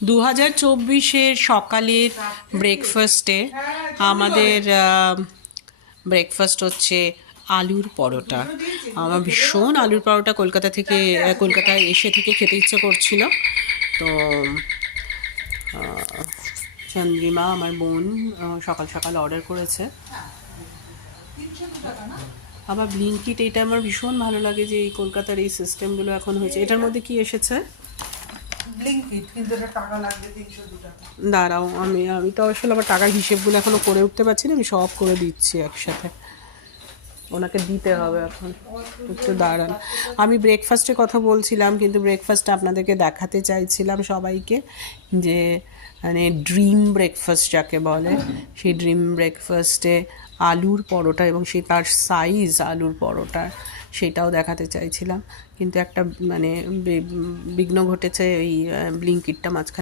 2024-এর সকালের ব্রেকফাস্টে আমাদের ব্রেকফাস্ট হচ্ছে আলুর পরোটা। আমার ভীষণ আলুর পরোটা কলকাতায় এসে থেকে খেতে ইচ্ছে করছিল। তো চন্দ্রিমা আমার বোন সকাল সকাল অর্ডার করেছে। আবার ব্লিঙ্কিট, এটা আমার ভীষণ ভালো লাগে যে এই কলকাতার এই সিস্টেমগুলো এখন হয়েছে। এটার মধ্যে কি এসেছে? দাঁড়াও, আমি তো আসলে আবার টাকার হিসেবগুলো এখনো করে উঠতে পারছি না। আমি সব করে দিচ্ছি একসাথে, ওনাকে দিতে হবে এখন। একটু দাঁড়ান, আমি ব্রেকফাস্টের কথা বলছিলাম, কিন্তু ব্রেকফাস্ট আপনাদেরকে দেখাতে চাইছিলাম সবাইকে যে মানে ড্রিম ব্রেকফাস্ট যাকে বলে, সেই ড্রিম ব্রেকফাস্টে আলুর পরোটা এবং সেই তার সাইজ আলুর পরোটা, সেটাও দেখাতে চাইছিলাম। কিন্তু একটা মানে বিঘ্ন ঘটেছে, এই ব্লিঙ্কিটটা মাঝখানে